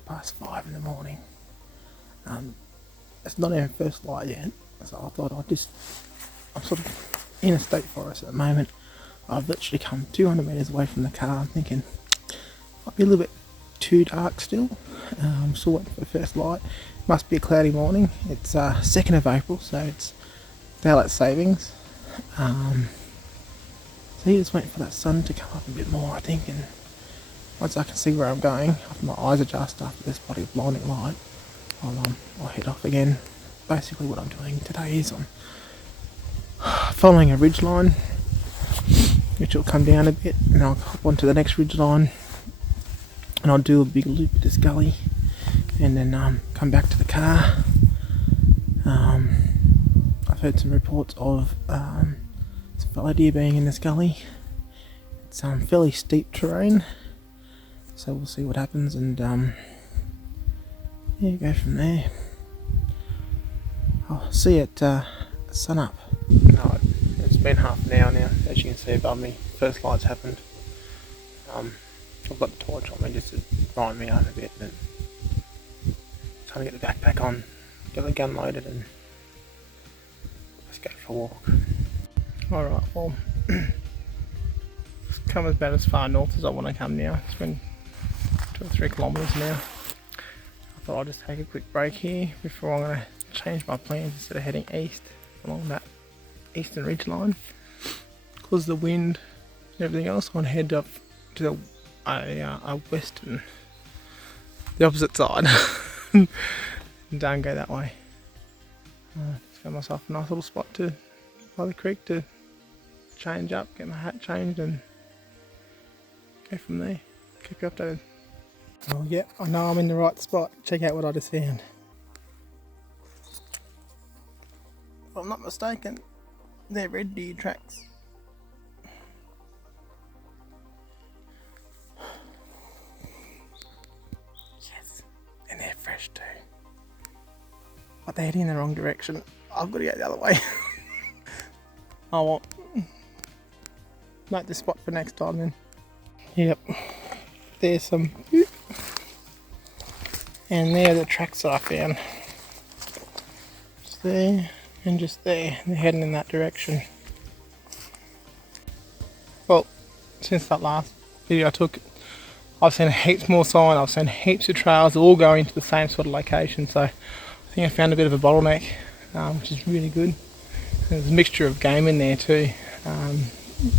5:15 in the morning. It's not even first light yet, so I thought I'm sort of in a state forest at the moment. I've literally come 200 metres away from the car. I'm thinking, might be a little bit too dark still. I'm still waiting for the first light. Must be a cloudy morning. It's 2nd of April, so it's daylight savings. So you're just waiting for that sun to come up a bit more, I think, and once I can see where I'm going, after my eyes adjust after this body of blinding light, I'll head off again. Basically what I'm doing today is I'm following a ridge line, which will come down a bit, and I'll hop onto the next ridge line, and I'll do a big loop of this gully, and then come back to the car. I've heard some reports of some fallow deer being in this gully. It's fairly steep terrain, so we'll see what happens, and yeah, go from there. I'll see you at sun up. No, it's been half an hour now, as you can see above me. First light's happened. I've got the torch on me just to grind me out a bit, and time to get the backpack on, get the gun loaded, and let's go for a walk. Alright, well, it's come about as far north as I want to come now. It's been 2 or 3 kilometres now. I thought I'd just take a quick break here before I'm going to change my plans instead of heading east along that eastern ridge line. Because of the wind and everything else, I'm going to head up to a western, the opposite side, and don't go that way. Just got myself a nice little spot by the creek to change up, get my hat changed, and go from there. Keep you updated. Oh yeah, I know I'm in the right spot. Check out what I just found. If I'm not mistaken, they're red deer tracks. Yes, and they're fresh too. But they're heading in the wrong direction. I've got to go the other way. I won't. Note this spot for next time then. Yep, there's some, and there are the tracks that I found. Just there and just there. They're heading in that direction. Well, since that last video I took, I've seen heaps more sign. I've seen heaps of trails all going to the same sort of location. So I think I found a bit of a bottleneck, which is really good. There's a mixture of game in there too.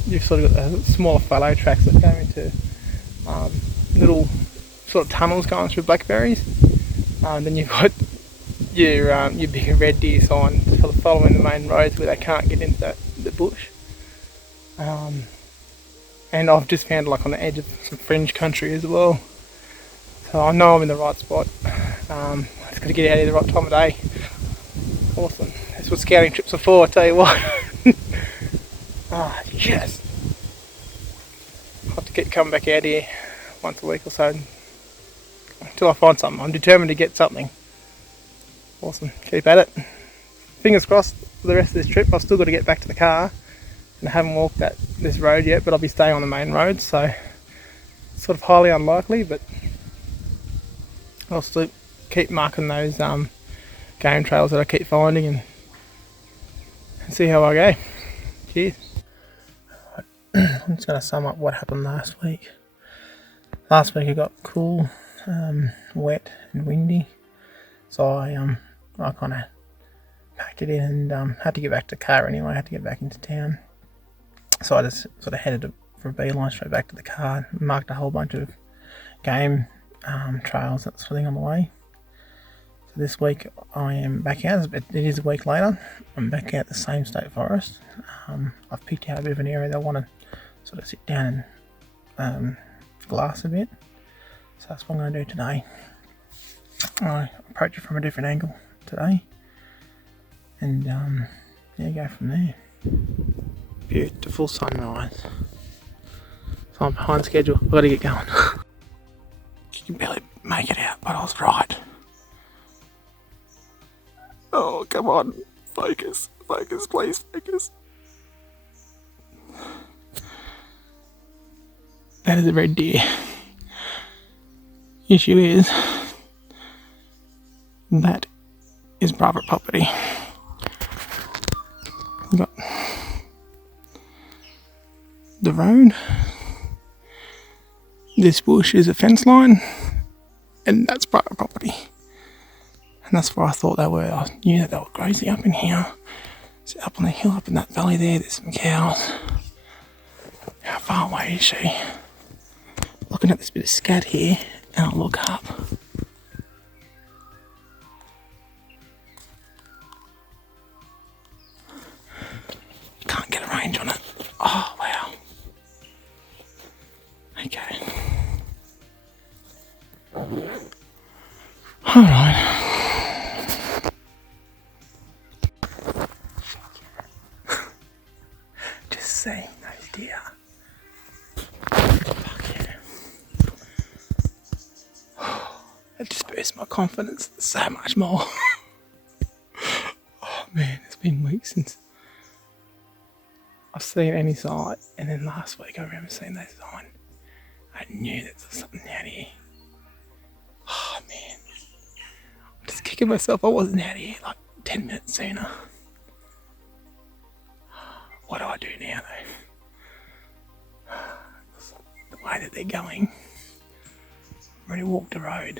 You've sort of got the smaller fallow tracks that go into little sort of tunnels going through blackberries. Then you've got your bigger red deer sign sort of following the main roads where they can't get into the bush. And I've just found like on the edge of some fringe country as well. So I know I'm in the right spot. I've got to get out here the right time of day. Awesome. That's what scouting trips are for, I tell you what. Yes! I'll have to keep coming back out here once a week or so until I find something. I'm determined to get something. Awesome. Keep at it. Fingers crossed for the rest of this trip. I've still got to get back to the car, and I haven't walked this road yet, but I'll be staying on the main road, so it's sort of highly unlikely, but I'll still keep marking those game trails that I keep finding and see how I go. Cheers. I'm just going to sum up what happened last week. Last week it got cool, wet and windy, so I kind of packed it in and had to get back to the car anyway. I had to get back into town, so I just sort of headed for a beeline straight back to the car, marked a whole bunch of game trails, that sort of thing on the way. So this week I am back out. It is a week later. I'm back out the same state forest. I've picked out a bit of an area that I want to sort of sit down and glass a bit. So that's what I'm going to do today. I approach it from a different angle today, and yeah, go from there. Beautiful sunrise. So I'm behind schedule. I've got to get going. You can barely make it out, but I was right. Oh, come on. Focus. Focus, please. Focus. That is a red deer. Here she is. That is private property. We've got the road. This bush is a fence line, and that's private property. And that's where I thought they were. I knew that they were grazing up in here. So up on the hill, up in that valley there's some cows. How far away is she? Looking at this bit of scat here, and I'll look up. Can't get a range on it. Oh, wow. Okay. Alright. Just seeing those deer. Fuck yeah. That just boosts my confidence so much more. Oh man, it's been weeks since I've seen any sign, and then last week I remember seeing that sign. I knew that there was something out here. Oh man, I'm just kicking myself I wasn't out here like 10 minutes sooner. What do I do now though? The way that they're going, I've already walked the road,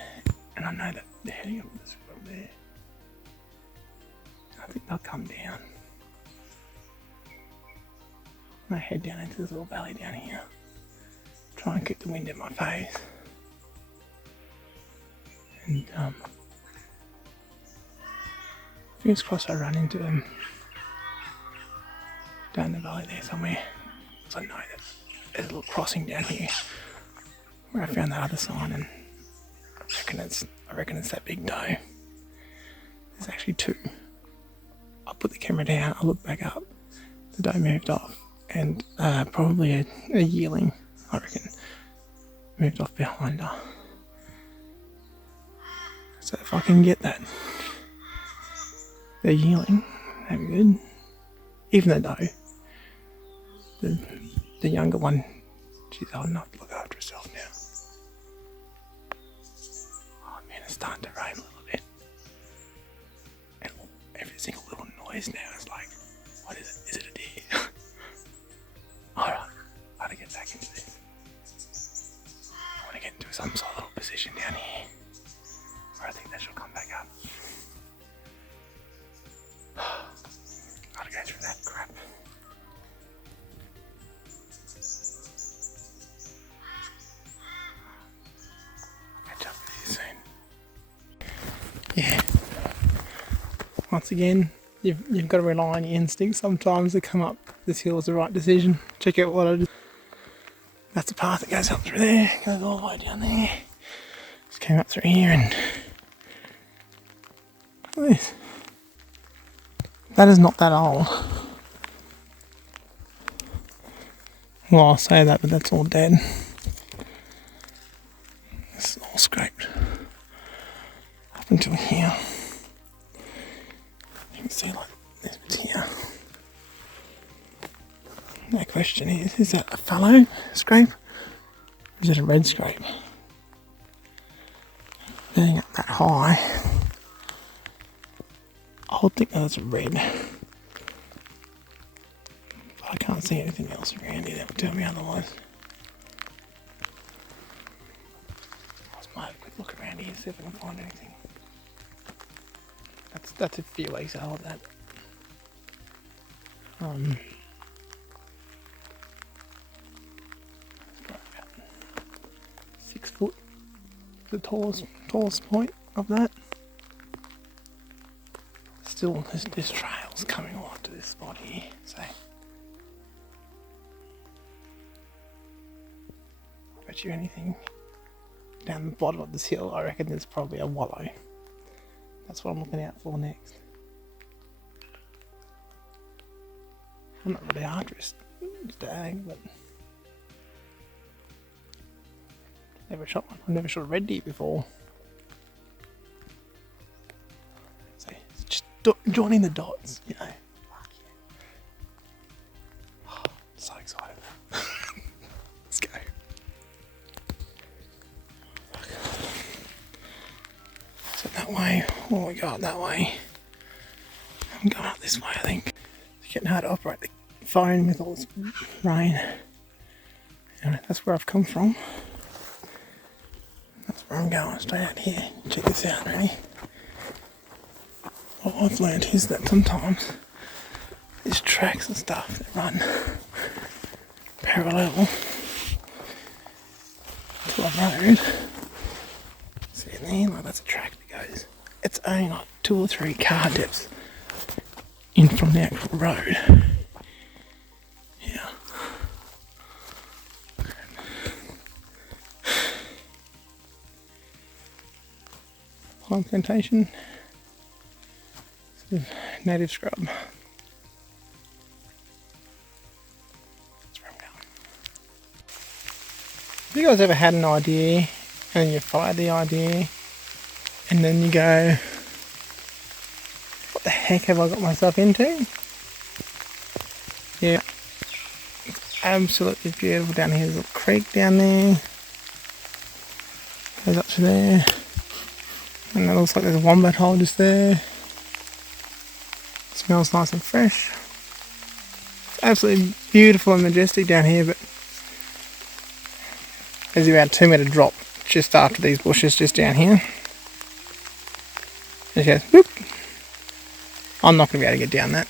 and I know that they're heading up this road there. I think they'll come down. I head down into this little valley down here. Try and keep the wind in my face. And fingers crossed I run into them down the valley there somewhere. Because I know that there's a little crossing down here where I found that other sign, and I reckon it's that big doe. There's actually two. I put the camera down, I looked back up, the doe moved off, and probably a yearling, I reckon, moved off behind her. So if I can get that, the yearling, that'd be good. Even the doe, the younger one, she's old enough to look after herself now. Oh man, it's starting to rain a little bit. And every single little noise now is like, what is it? Is it a deer? Alright, gotta get back into this. I want to get into some sort of little position down here where I think that she'll come back up. Gotta go through that crap. I'll catch up with you soon. Yeah. Once again, you've got to rely on your instincts sometimes to come up this hill is the right decision. Check out what I did. That's the path that goes up through there, goes all the way down there. Just came up through here and look at this. That is not that old. Well, I'll say that, but that's all dead. It's all scraped up until here. You can see like this bit here. My question is that a fallow scrape? Or is it a red scrape? Being up that high, I would think that it's a red. But I can't see anything else around here that would tell me otherwise. I just might have a quick look around here, see if I can find anything. That's a few weeks old, that. 6 foot, the tallest point of that. Still, this trail's coming all up to this spot here, so I bet you anything down the bottom of this hill, I reckon there's probably a wallow. That's what I'm looking out for next. I'm not really after a stag, but never shot one. I've never shot a red deer before. So it's just joining the dots, you know. Fuck yeah. Oh, so excited. Let's go. So that way, or we go up that way. I'm going up this way, I think. It's getting hard to operate the phone with all this rain. Anyway, that's where I've come from. That's where I'm going, straight out here. Check this out, ready? What I've learned is that sometimes these tracks and stuff that run parallel to a road. See there, like that's a track that goes. It's only like 2 or 3 car depths in from the actual road. Yeah. Pine plantation. Sort of native scrub. That's where I'm going. Have you guys ever had an idea and you follow the idea and then you go, what the heck have I got myself into? Yeah, it's absolutely beautiful down here. There's a little creek down there, goes up to there, and it looks like there's a wombat hole just there. Smells nice and fresh. It's absolutely beautiful and majestic down here, but there's about a 2 metre drop just after these bushes just down here. It goes whoop. I'm not going to be able to get down that.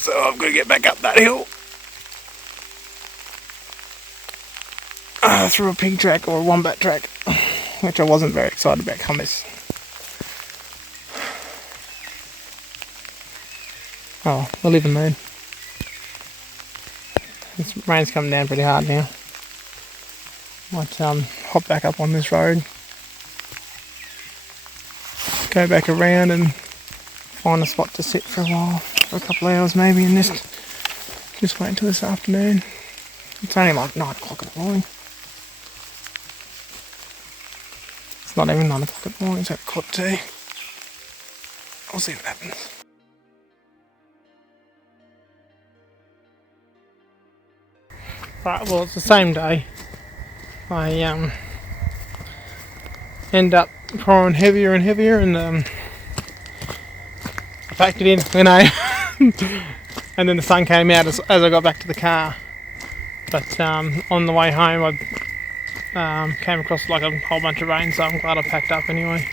So I've got to get back up that hill. Through a pig track or a wombat track, which I wasn't very excited about come this. Oh, we'll live and learn. This rain's coming down pretty hard now. Might hop back up on this road, go back around and find a spot to sit for a while, for a couple of hours maybe, and just wait until this afternoon. It's only like 9 o'clock in the morning. It's not even 9 o'clock in the morning, it's at 1:45. We'll see what happens. Right, well, it's the same day. I end up pouring heavier and heavier, and I packed it in, and then the sun came out as I got back to the car. But on the way home, I came across like a whole bunch of rain, so I'm glad I packed up anyway.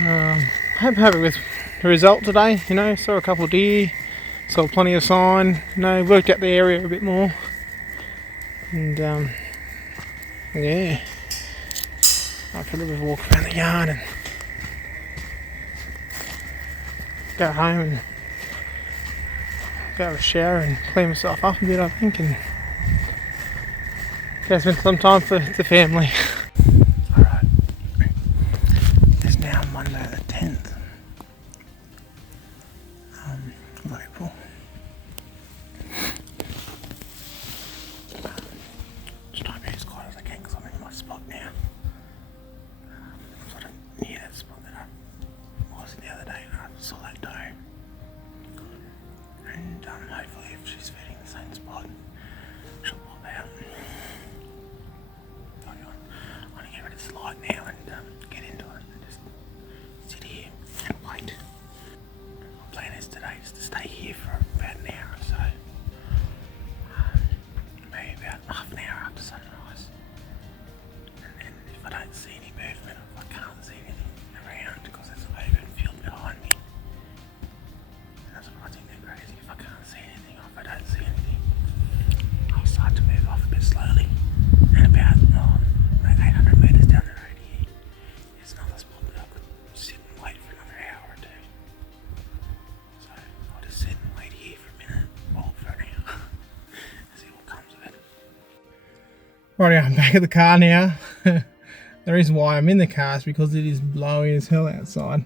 I'm happy with the result today. Saw a couple of deer. Saw plenty of sign, worked out the area a bit more, and yeah, after a little bit of a walk around the yard and go home and go have a shower and clean myself up a bit, I think, and go spend some time for the family. Alright, it's now Monday the 10th of April. Just trying to be as quiet as I can because I'm in my spot now. I'm sort of near that spot that I was the other day when I saw that doe. And hopefully if she's feeding the same spot, she'll pop out. I want to get rid of this light now and get into it and just sit here and wait. My plan is today is to stay here for about an hour or so. Maybe about half an hour after sunrise. And then if I don't see any movement, if I can't see anything around because there's an open field behind me, that's what I think they're crazy. If I can't see anything or if I don't see anything, I'll start to move off a bit slowly. And about 800 metres down the road here, there's another spot that I could sit and wait for another hour or two. So I'll just sit and wait here for a minute, or for an hour, and see what comes of it. Alrighty, I'm back at the car now. The reason why I'm in the car is because it is blowing as hell outside.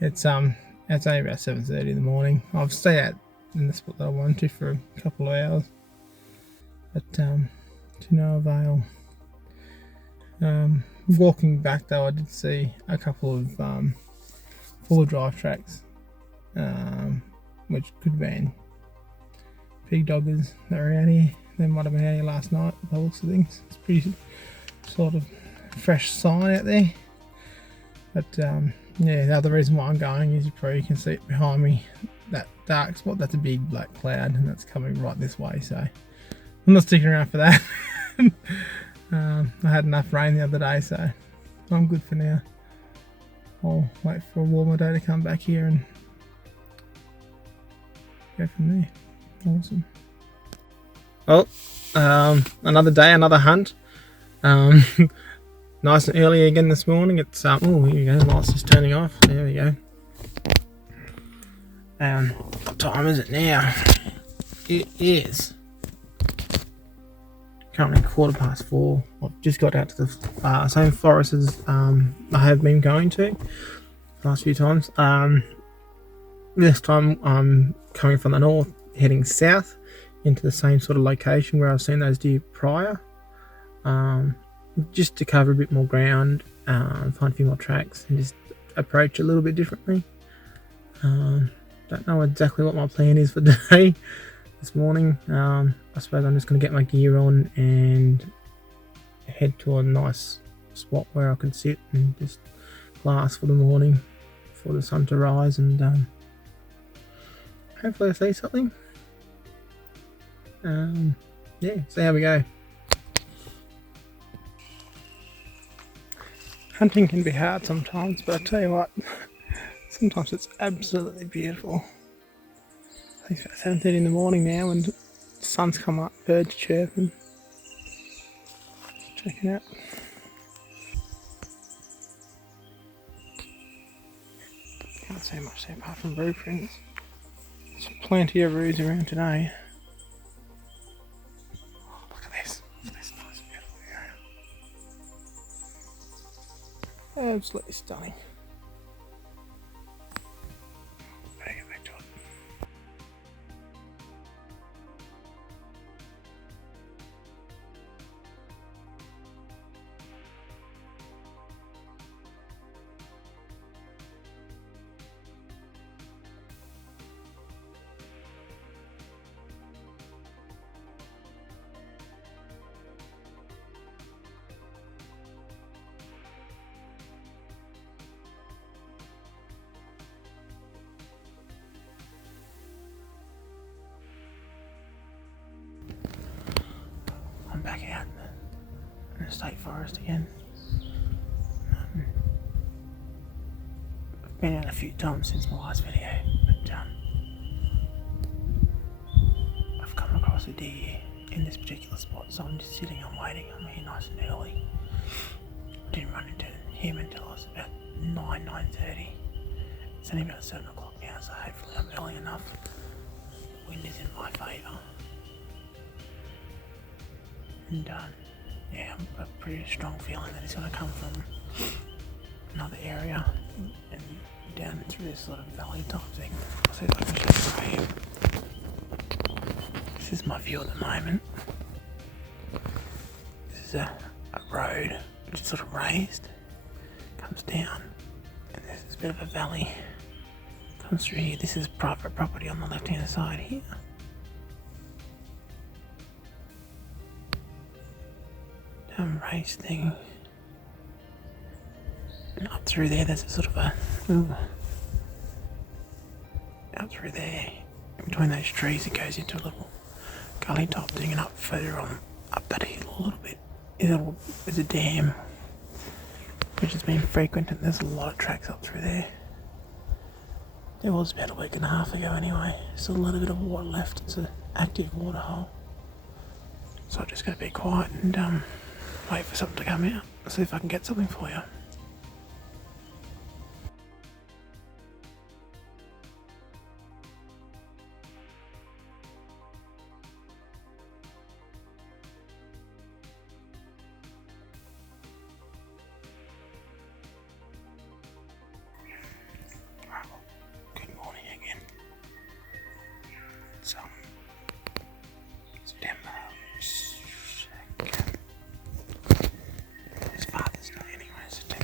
It's only about 7:30 in the morning. I've stayed out in the spot that I wanted to for a couple of hours, but to no avail. Walking back though, I did see a couple of four-wheel drive tracks, which could have been pig doggers that were out here. They might have been out here last night by the looks of things. It's sort of fresh sign out there. But yeah, the other reason why I'm going is you probably can see it behind me, that dark spot. That's a big black cloud, and that's coming right this way, so I'm not sticking around for that. I had enough rain the other day, so I'm good for now. I'll wait for a warmer day to come back here and go from there. Awesome. Well, another day, another hunt. Nice and early again this morning. It's oh, here we go. The light's just turning off. There we go. What time is it now? It is currently 4:15. I've just got out to the same forest as I have been going to the last few times. This time I'm coming from the north, heading south into the same sort of location where I've seen those deer prior. Just to cover a bit more ground, find a few more tracks, and just approach a little bit differently. Don't know exactly what my plan is for today. This morning, I suppose I'm just going to get my gear on and head to a nice spot where I can sit and just glass for the morning, for the sun to rise, and hopefully I see something. Yeah, see how we go. Hunting can be hard sometimes, but I tell you what, sometimes it's absolutely beautiful. I think it's about 7:30 in the morning now, and the sun's come up, birds chirping. Check it out. Can't see much there apart from roo prints. There's plenty of roos around today. Oh, look at this. Look at this nice, beautiful area. Absolutely stunning. Better get back to it. I'm back out in the state forest again. I've been out a few times since my last video, but I've come across a deer in this particular spot, so I'm just sitting, I'm waiting. I'm here nice and early. Didn't run into him until I was about 9:30. It's only about 7 o'clock now, so hopefully I'm early enough. The wind is in my favour. And yeah, I've got a pretty strong feeling that it's going to come from another area and down through this sort of valley type thing. I'll see if I can show you right here. This is my view at the moment. This is a road which is sort of raised, comes down, and there's this bit of a valley, comes through here. This is private property on the left hand side here. Raised thing, and up through there there's a sort of a out through there in between those trees it goes into a little gully type thing, and up further on up that hill a little bit is a dam which has been frequented. There's a lot of tracks up through there. There was about a week and a half ago anyway. Still a little bit of water left. It's an active water hole, so I'm just going to be quiet and wait for something to come out. See if I can get something for you. Good morning again. It's September 2nd. It's Father's Day anyway, September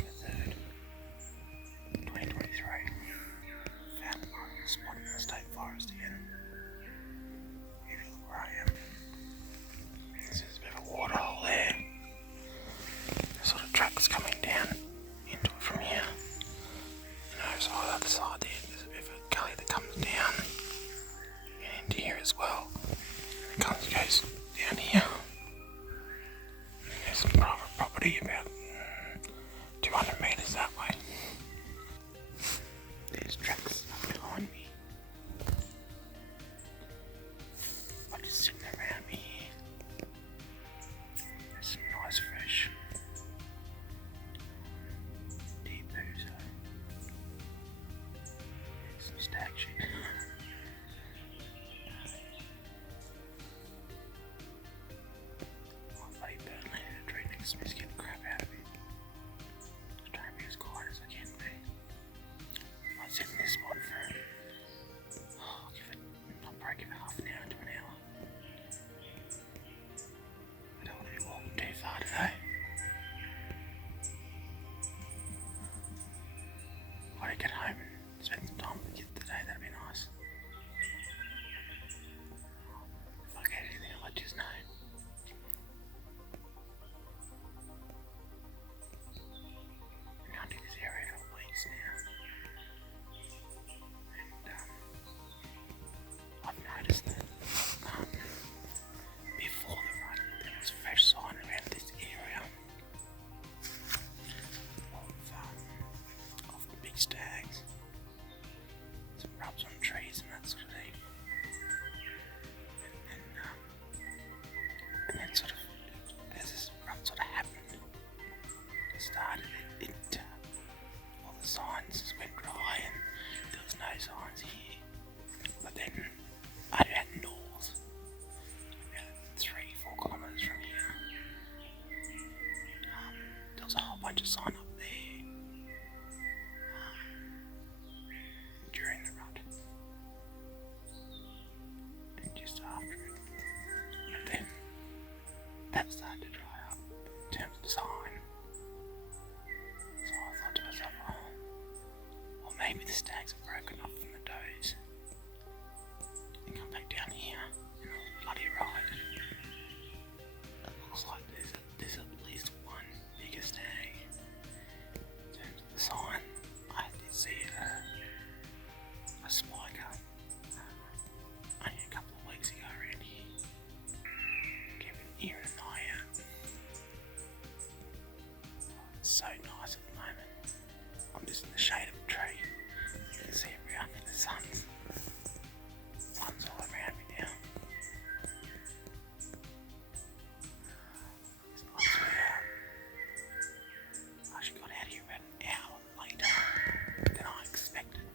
me to get the crap out of it. Just trying to be as quiet as I can be. I'll sit in this spot for, I'll probably give it half an hour to an hour. I don't want to be walking too far today. I want to get home and spend some time with the kids today, that'd be nice. If I get anything, I'll let you know. I've been hunting this area for weeks now. And I've noticed that before the rut, there was fresh sign around this area of big stags. Some rubs on trees and that sort of thing. And then sort of, as this rub sort of happened, it started, all the signs just went dry and there was no signs here. But then, out north, about 3-4 kilometres from here, there was a whole bunch of sign up there during the rut. And just after it. But then, that started to dry up in terms of sign. So I thought to myself, well maybe the stags have broken up from the does and come back down here in a bloody ride. It looks like there's at least one bigger stag. In terms of the sign, I did see a spiker only a couple of weeks ago around here. Kept an ear and an eye out. It's so nice at the moment. I'm just in the shade of a tree. You can see it around me, the sun's all around me now. It's nice to be out. I actually got out here about an hour later than I expected.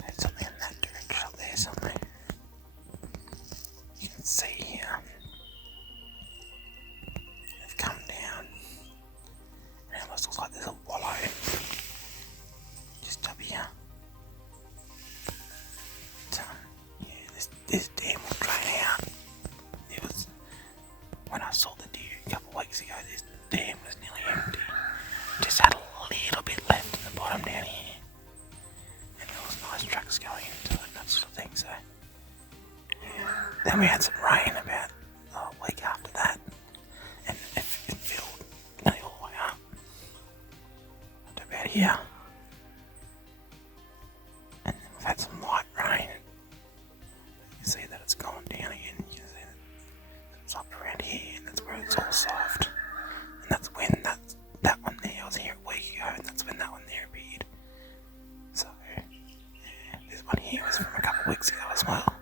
There's something in that direction up there somewhere. You can see here. They've come down. And it almost looks like there's a wallow just up here. So, yeah, this dam will drain out. It was, when I saw the deer a couple of weeks ago, this dam was nearly empty. Just had a little bit left in the bottom down here. And there was nice tracks going into it and that sort of thing, so. Yeah. Then we had some rain about a week after that. And it filled nearly all the way up. Up to about here. And then we've had some light rain. You can see that it's gone down again. You can see that it's up around here, and that's where it's all soft. And that's when that one there, I was here a week ago, and that's when that one there appeared. So, yeah, this one here was from a couple of weeks ago as well.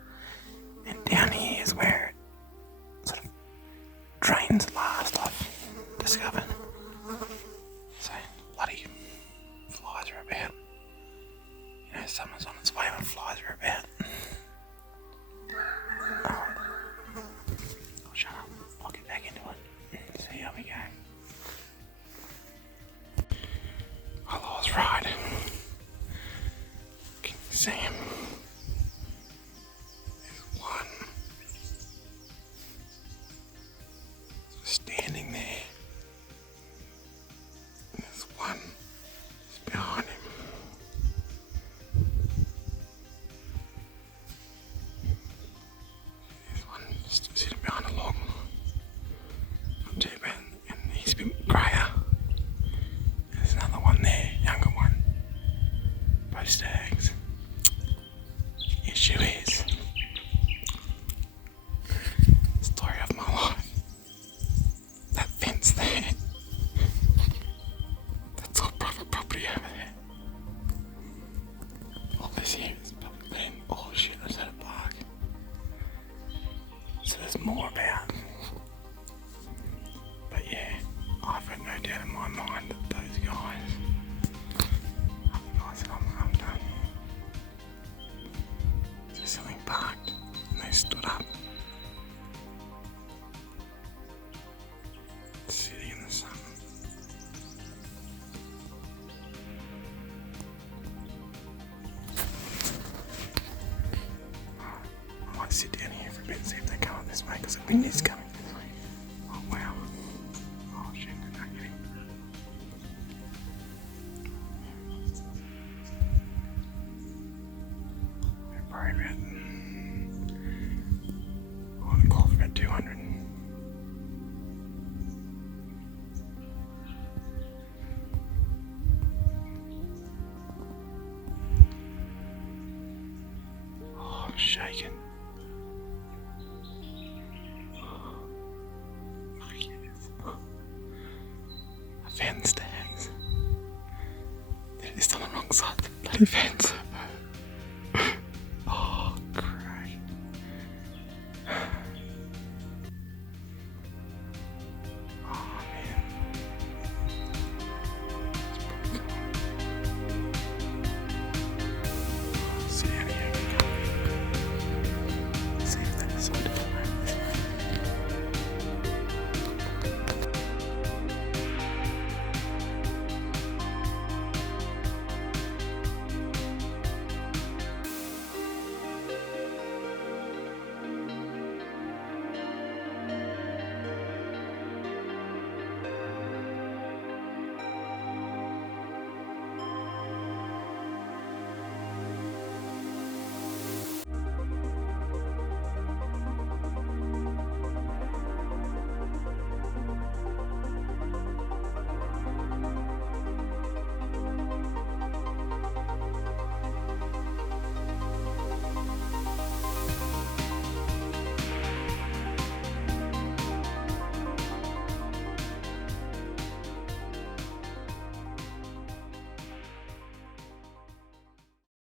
And down here is where it sort of drains last, I've discovered. So, bloody flies are about. You know, summer's on its way when flies are about. Alright. I'll shut up. I'll get back into it. See how we go. Well, I was right. Can you see him? There's one standing there. And there's one just behind him. There's one just sitting behind a log. Not too bad. And he's a bit grayer. There's another one there, younger one. Both stags. Issue is, story of my life. That fence there. That's all private property over there. All this here is public land. Oh shit, I was at a park. So there's more about. But yeah, I've got no doubt in my mind that those guys are the guys that I'm after. this way because the wind is coming this way. Oh wow. Oh shit, okay. Probably about, oh, the call for about 200. Oh, I'm shaking. Oh, yes. I found the stairs. They're just on the wrong side of the bloody fence.